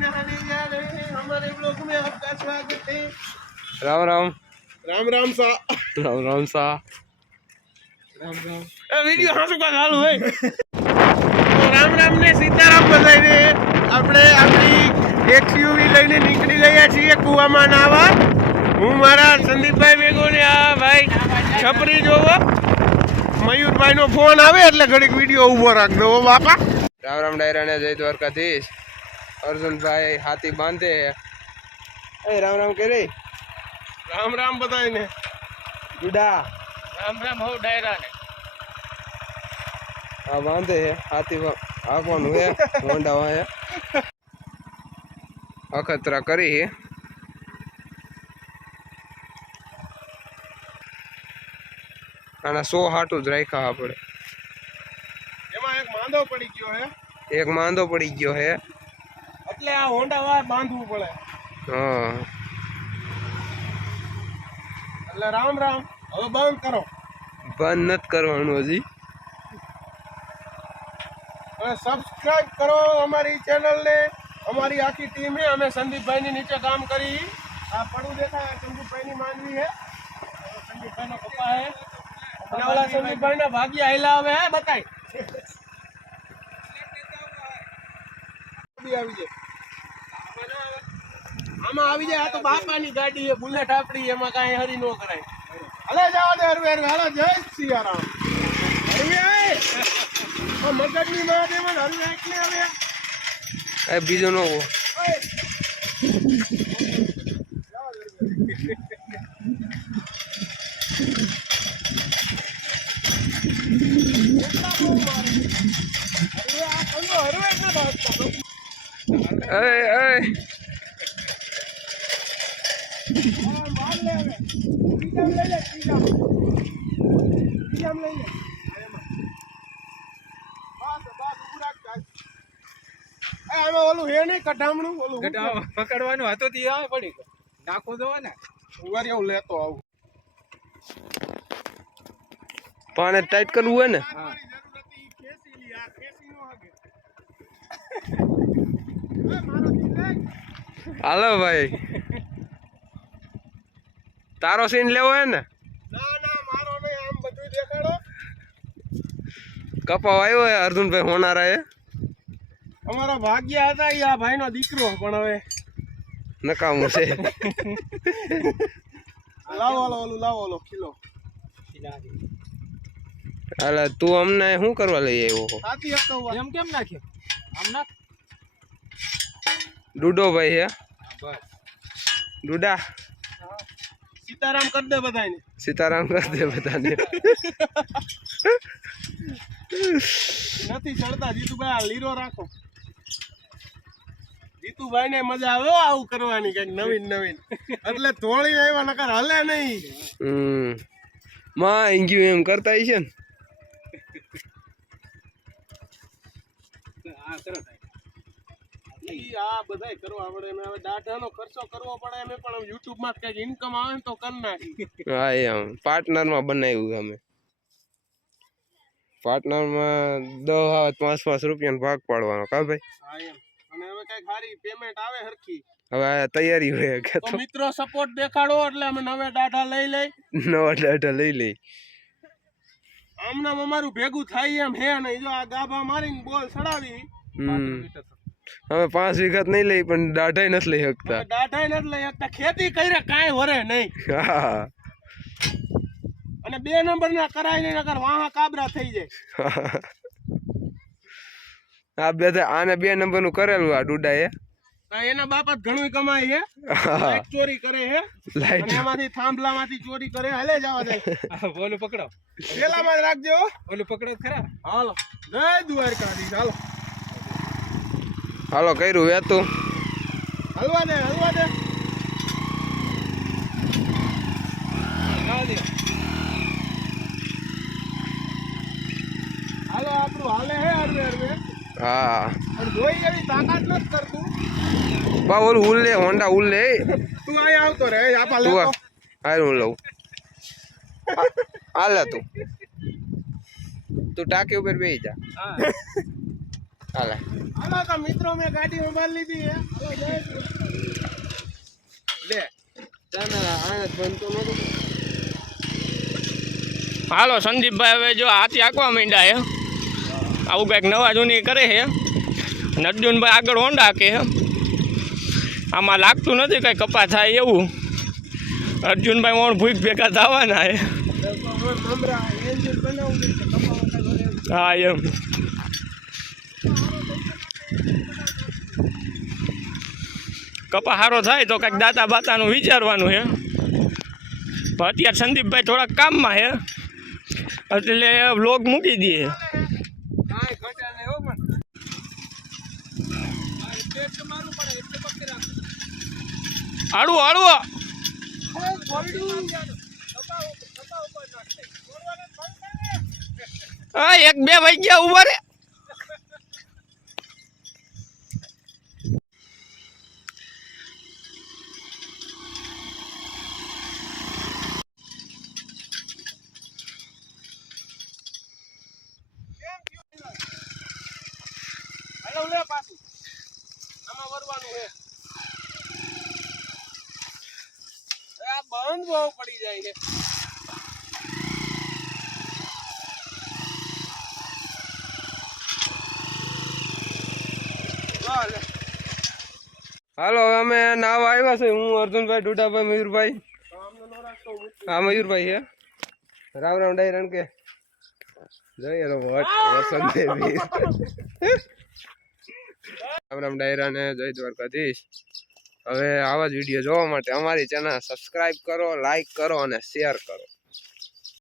हमारे ब्लॉग में आपका स्वागत है। राम राम राम राम सा राम राम सा राम राम वीडियो हाँ सुखा चालू है तो राम राम ने सीताराम बताई આપણે આપણી એક્સયુવી લઈને નીકળી ગયા છીએ કુવામાં નાવા હું મારા સંદીપભાઈ ભેગો ને આ ભાઈ છપરી જોવો મયુરભાઈ નો ફોન આવે એટલે ઘડીક વિડિયો ઊભો રાખ દો બાપા राम राम डायरा ने जय द्वारकाधीश अर्जुन भाई हाथी बांधे ए राम राम करे રામ બધાય ને जुड़ा રામ હો ડાયરા ને आ बांधे है हाथी आ कौन है होंडा है अखतरा करी है आना 100 हाटू ज राख्या आपणे એમાં એક માંદો પડી ગયો હે एक मांदो पड़ी गयो है એટલે આ હોન્ડા વા બાંધવું પડે हाँ એટલે રામ હવે બંધ કરો बंद नत करवानो हजी અને સબસ્ક્રાઇબ કરો અમારી ચેનલ ને અમારી આખી ટીમ હે અમે સંદીપભાઈ ની નીચે કામ કરી આ પડું દેખાય સંદીપભાઈ ની માંડવી હે સંદીપભાઈ નો પપ્પા હે અને ઓલા સંદીપભાઈ ના ભાગ્ય આયલા હવે હે બતાય આવી જાય આમાં આવી જાય આ તો બાપાની ગાડી હે બુલેટ આપડી એમાં કાંઈ હરી નો કરાય હલે જાવ દે હરવે હાલો જય સિયારામ હરવે મગજની મહાદેવ હરવે એટલે હવે ए बीजो नो ઓલું હે નહીં કઢામણું ઓલું પકડવાનું હતો તે આ પડી ગયો નાખો દો ને ઉવારી હું લેતો આવું पाने टाइट करवू है ने हाँ हालो भाई तारो सीन लेवो है ने ના મારો નહીં આમ બધું દેખાડો कपा आयो है अर्जुन भाई होना रहा है અમારા ભાગ્ય હતા ઈ આ ભાઈનો દીકરો પણ હવે नकामो से લાવો ઓલો કિલો अरे तू हमने શું કરવા લઈ આવ્યો સાથી હકવા એમ કેમ નાખ્યો આમ નાખ डूडो भाई है બસ डूडा સીતારામ કર દે બધાને सीताराम कर दे बताने નથી ચડતા જીતુભાઈ આ લીરો રાખો જીતુભાઈ ને મજા આવે હો આવું કરવાની કઈક નવીન એટલે ધોળીને આવ્યા નકર હલે નહીં માં ઇંગ્યુ એમ કરતા છે ને આ કરો ઈ આ બધાય કરવા પડે ને હવે દાઢાનો ખર્ચો કરવો પડે એમે પણ YouTube માં કઈક ઇન્કમ આવે ને તો કર નાખી હા એમ પાર્ટનર માં બનાવ્યું અમે પાર્ટનર માં 10-5 રૂપિયાનો ભાગ પાડવાનો કા ભાઈ હા એમ અને હવે કઈક સારી પેમેન્ટ આવે હરખી હવે આ તૈયારી હોય કે તો મિત્રો સપોર્ટ દેખાડો એટલે અમે નવે દાઢા લઈ નવા ડાટા લઈ લઈ આમનામ અમારું ભેગું થાય એમ હે નહીં જો આ ગાભા મારીને બોલ સડાવી અમે 5 વીઘા નહીં લઈ પણ દાઢાય નથી લઈ શકતા દાઢાય નથી લઈ શકતા ખેતી કરે કાંઈ વરે નહીં હા અને 2 નંબર ના કરાય નહીં નકર વાહા કાબરા થઈ જાય આ બે આને 2 નંબર નું કરેલું આ ડુડા એ એના બાપ જ ઘણું કમાય હે લાઈટ ચોરી કરે હે લાઈટ અને એમાંથી થાંભલામાંથી ચોરી કરે હાલે જવા દે ઓલું પકડો પેલામાં જ રાખજો ઓલું પકડો ખરા હાલો જય દ્વારકાધીશ હાલો હાલો કર્યું વેતું હલવા દે હાલો આપણું હાલે હે હરવે હા પણ જોઈ એવી તાકાત નથી કરતું બા ઓલું ઉલ્લે હોન્ડા ઉલ્લે તું અહીંયા આવતો રે આપા તું લેતો હાલ હું લઉં હાલ તું ટાંકી ઉપર બેસી જા હા હાલે હાલો તો મિત્રો મેં ગાડીમાં બાર લીધી હે હાલો જય લે તને આને બનતો નતું. હાલો સંદીપભાઈ હવે જો હાથી આંકવા માંડ્યા હે આવું કંઈક નવા જૂની કરે છે ને અર્જુનભાઈ આગળ હોન્ડા કે હે આમાં લાગતું નથી કંઈ કપા થાય એવું અર્જુનભાઈ ઓણ ભૂખ ભેગા થવાના હે મમરા એન્જિન બનાવું છે કપાવા હા એમ કપા સારો થાય તો કંઈક દાતા બાતાનું વિચારવાનું છે પણ અત્યારે સંદીપભાઈ થોડાક કામમાં છે એટલે વ્લોગ મૂકી દઈએ કાંઈ ઘટે નહીં હો પણ આડું આડું હા એક બે વાગ્યા ઉભા રે હાલો લે પાછું આમાં વરવાનું હે આ બંધ બહુ પડી જાય છે હાલો હવે અમે નાવા આવ્યા છે હું અર્જુનભાઈ ડુડાભાઈ મયુરભાઈ હા મયુરભાઈ છે રામ રામ ડાયરણ કે જોઈએ વસંત દેવી રામ રામ ડાયરા ને જય દ્વારકાધીશ હવે આવા જ વિડીયો જોવા માટે અમારી ચેનલ સબસ્ક્રાઇબ કરો લાઈક કરો અને શેર કરો